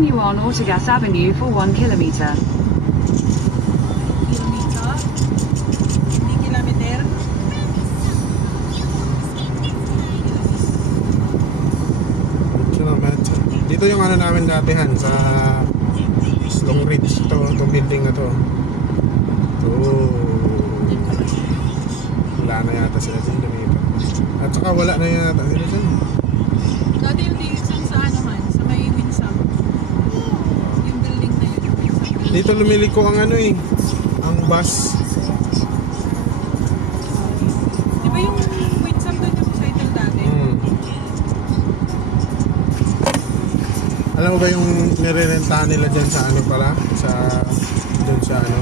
Continue on Ortigas Avenue for 1 kilometer. Kilometer? Hindi kilometer? Dito yung ano namin datihan sa Long Ridge. Itong building na to. Wala na yata sila dyan, lumipat. At saka wala na yata sila dyan. Dati yung lisan sa ano man, sa may Winsam. Yung building na yun. Dito lumiliko ang ano eh, ang bus. Di ba yung Winsam doon yung title dati? Alam mo ba yung nirerentahan nila dyan sa ano pala? Dun sa ano?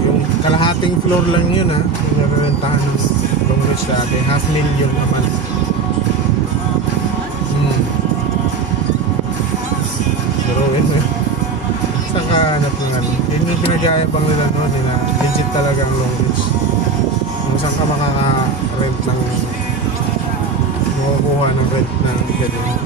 Yung kalahating floor lang yun ha. Yung nirerentahan ng Long Ridge dati. $500,000 naman. Pero yun eh. Saan ka hanap ng ano? Yun yung pinag-aayabang nila noon. Legit talaga ang Long Ridge. Kung saan ka makaka-rent ng makukuha ng rent ng ganyan.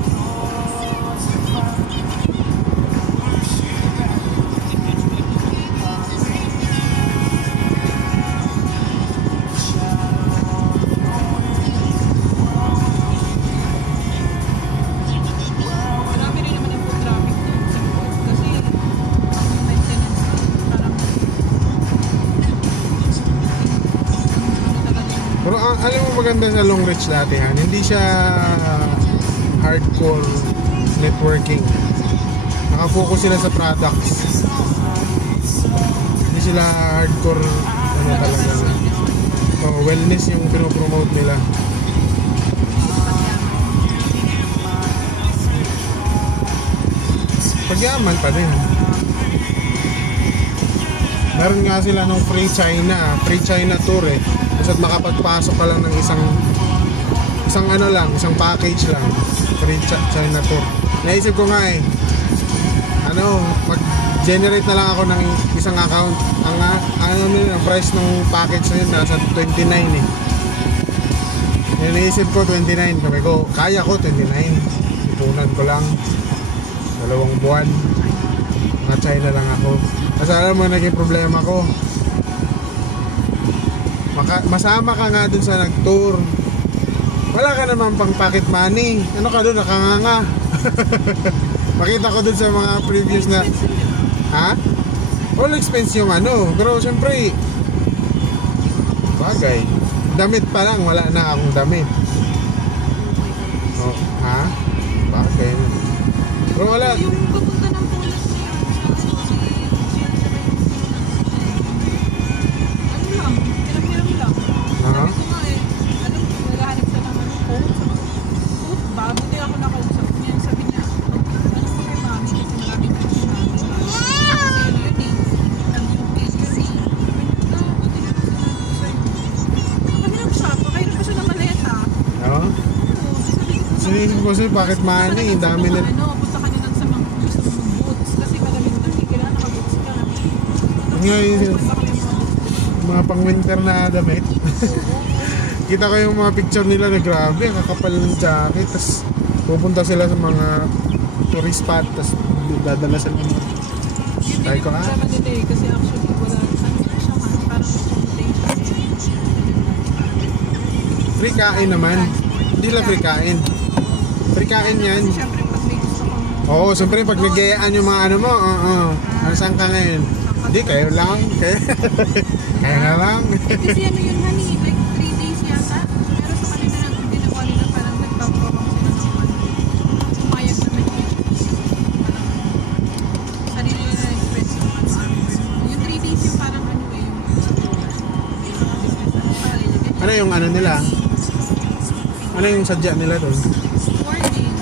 Pero alam mo maganda sa Long Ridge dati han, hindi siya hardcore networking. Nakafocus sila sa products. Hindi sila hardcore ano talaga. Wellness yung pinopromote nila. Pagyaman pa din. Meron nga sila ng free China tour eh. Basta't makapagpasok ka lang ng isang ano lang, isang package lang, free China tour. Naisip ko nga eh, ano, mag-generate na lang ako ng isang account. Ang price ng package na yun nasa 29 eh. Naisip ko 29, sabi ko, kaya ko 29. Ipunan ko lang 2 buwan. Mga China lang ako. Kasi alam mo, naging problema ko. Masama ka nga dun sa nag-tour. Wala ka naman pang pocket money. Ano ka dun, nakanganga. Makita ko dun sa mga previous na ha? All expense yung ano. Pero syempre bagay. Damit pa lang, wala na akong damit. Oh, ha? Bagay. Pero wala. Yung papunta ng Pulas niya. Ano lang? Hiram-hiram lang. Sabi ko nga eh, ano, naghahanap sa naman ng coat. Babuti ako nakausap niya. Sabi niya, ano ko kay mami kasi maraming kasi mami. Kasi ano yun eh, ang case yun eh. Buti na lang sa'yo. Nakahirap siya, pakahirap pa siya na maliit ha. Oo? Sinisip ko siya, bakit money? Dami na. Punta ka na lang sa mga gusto mong boots. Kasi malamig na kailangan naka-boots ka. Ngayon, mga pang-winter na damit. Kita ko yung mga picture nila na grabe, kakapal ng jacket. Tapos pupunta sila sa mga tourist spot. Tapos dadala sila ng try ko kasi actually wala siya parang free kain naman. Hindi lang free kain. Free kain yan. Siyempre pag may gusto ko. Oo, siyempre pag nag-gayaan yung mga ano mo, saan ka ngayon? Hindi, kayo lang. Kaya nga lang. Kasi ano yun honey, like 3 days yata. Pero sa kanila ginawa nila parang nagpapawang sila ng ano. Umayag naman yun. Sarili nila na express yung ano. Yung 3 days yung parang ano eh. Ano yung ano nila? Ano yung sadya nila doon? 4 days.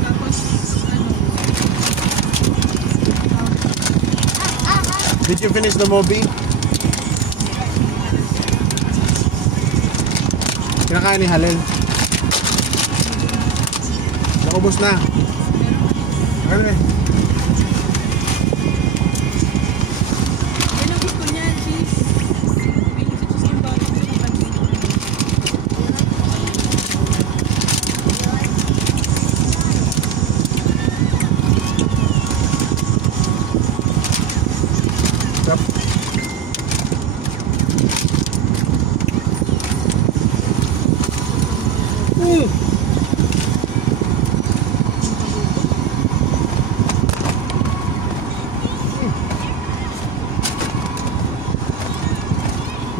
Tapos ano. Did you finish the movie? Kinakain ni Halen. Nakubos na. Ano eh? Yan ang gusto niya, cheese. May cheese yung bawal sa kanina.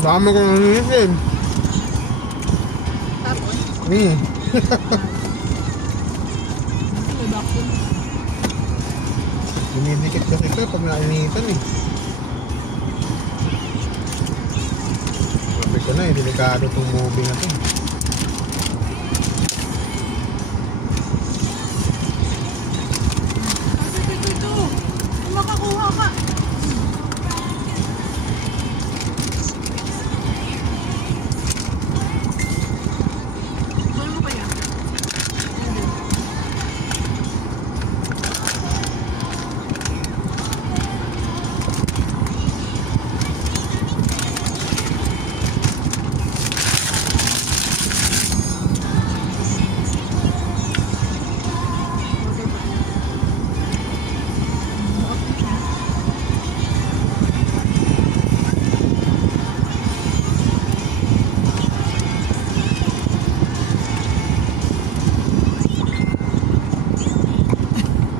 Dami ko nanisin. Tapos, vacuum. Dumidikit kasi ito pag nainitan eh. Sabi ko na eh, delikado itong moving na ito. Ito. Makakuha ka. Ano ba yan?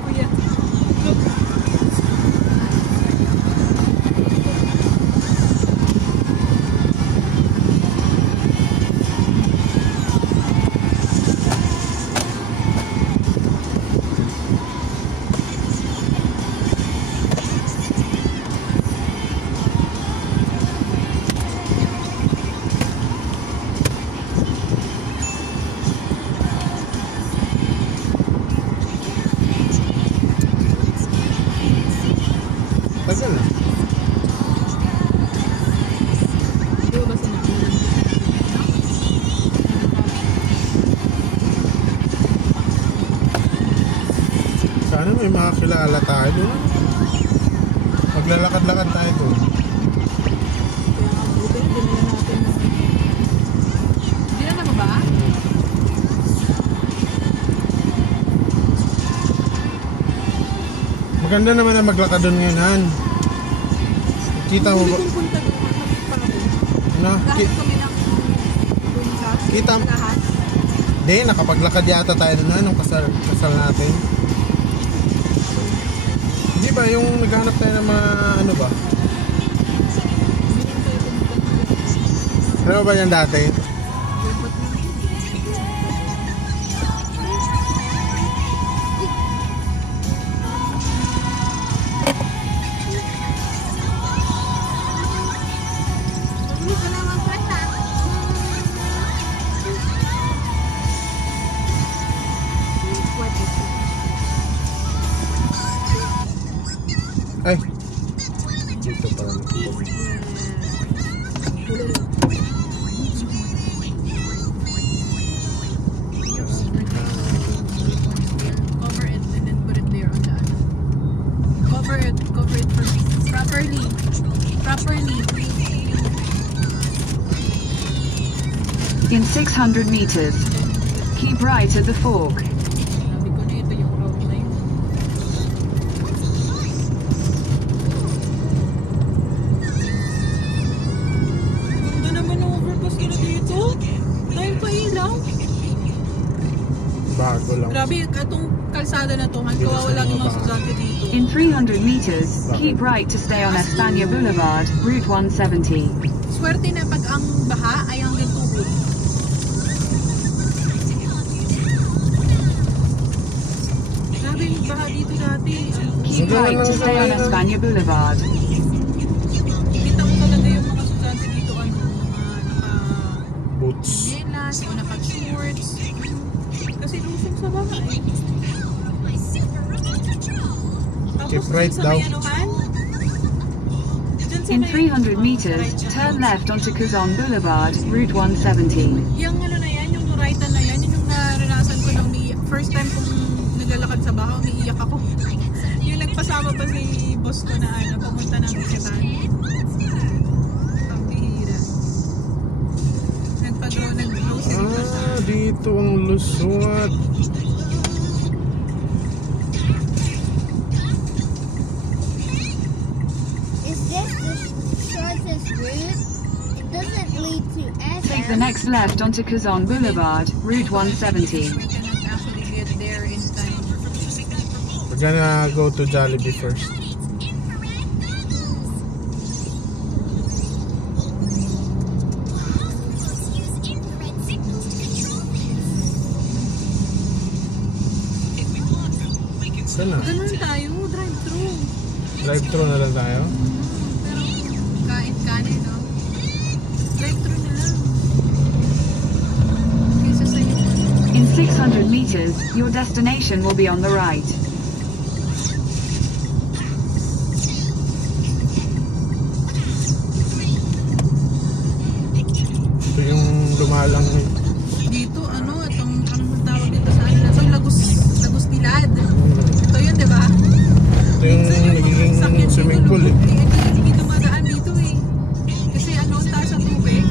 Kuya. Look. Tagal na. Di ba ba sinabi? Sana may makakilala tayo doon. Maglalakad-lakad tayo doon. Kaya nga buti, dinala natin. Dinala mo ba? Maganda naman na maglakad doon ngayon, Han. Kita mo Huli ba? kong punta doon, makakit pa ako. Na, Kahit kami lang doon sa Kita mo? lahat. Hindi, nakapaglakad yata tayo doon, Han, nung kasal natin. Di ba, yung naghanap tayo ng mga ano ba? Binintay ko dito. Ano ba yan dati? Ay! Dito pala. Cover it and then put it there on the other. Cover it for me. Properly. In 600 meters, keep right at the fork. Sabi ko na ito yung road na yun. Ganda naman ang overpass nila dito. Dahil pa ilaw. Bago lang. Grabe, itong kalsada na to, kawawala yung mga estudyante dito. In 300 meters, keep right to stay on España Boulevard, Route 170. Swerte na pag ang baha ay hanggang tubod. Grabe yung baha dito dati. Keep right to stay on España Boulevard. Kita mo talaga yung mga estudyante dito, ano, mga Boots. naka-jelas o naka-shorts. Kasi lusog sa baha eh. Tapos Keep right dun sa daw. may anuhan, dun sa In may- 300 meters, turn left onto Quezon Boulevard, Route 170. Yung ano na yan, yung right-an na yan, yun yung naranasan ko nung first time kong naglalakad sa baha, umiiyak ako. Yung nagpasama pa si boss ko na ano, pumunta ng Quezon. Ang bihira. Nag-grocery pa siya. Ah, dito ang luswat. Is this the shortest route? It doesn't lead to Take the SM. next left onto Quezon Boulevard, Route 170. We cannot actually get there in time. We're gonna go to Jollibee first. Saan na? Ganun tayo, drive-thru. Drive-thru na lang tayo? Pero kain-kanin, no? Drive-thru na lang. Kaysa sa'yo. In 600 meters, your destination will be on the right. Ito yung lumalang Dito, itong, anong tawag dito sa atin? Itong Lagos Bilad. Ito yun, di ba? ito yung nagiging swimming pool eh. Hindi dumadaan dito eh. Kasi taas sa tubig.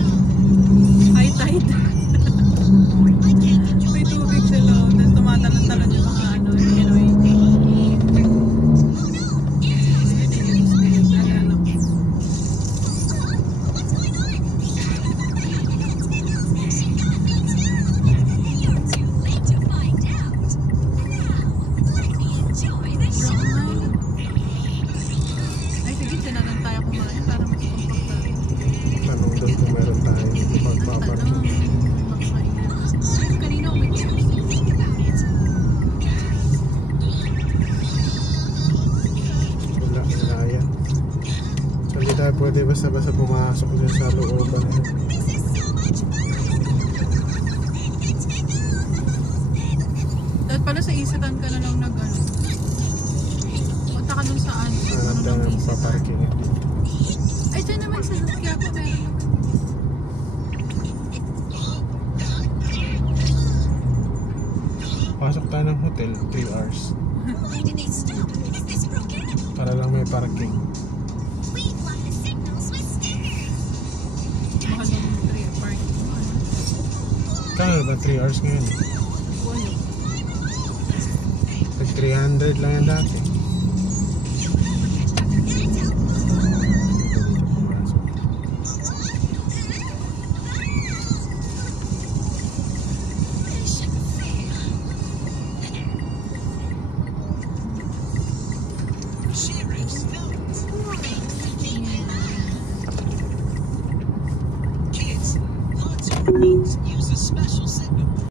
High tide. May tubig sila. Tapos tumatalon-talon yung mga Pinoy. Ay, sige, dyan na lang tayo kumain para mas komportable. Tanong doon kung meron tayo pagpaparking. Ay, kanina umitin. Wala yan. So hindi tayo pwede basta-basta pumasok dyan sa looban. Dapat pala sa Isakan ka na lang punta ka dun saan? Hanap tayo ng paparking. Ay, dyan naman sa Quiapo meron naman. Pasok tayo ng hotel, 3 hours. Para lang may parking. Mahal ng parking mo, Kano ba 3 hours ngayon? Walo. Tag 300 lang yan dati. Use a special signal.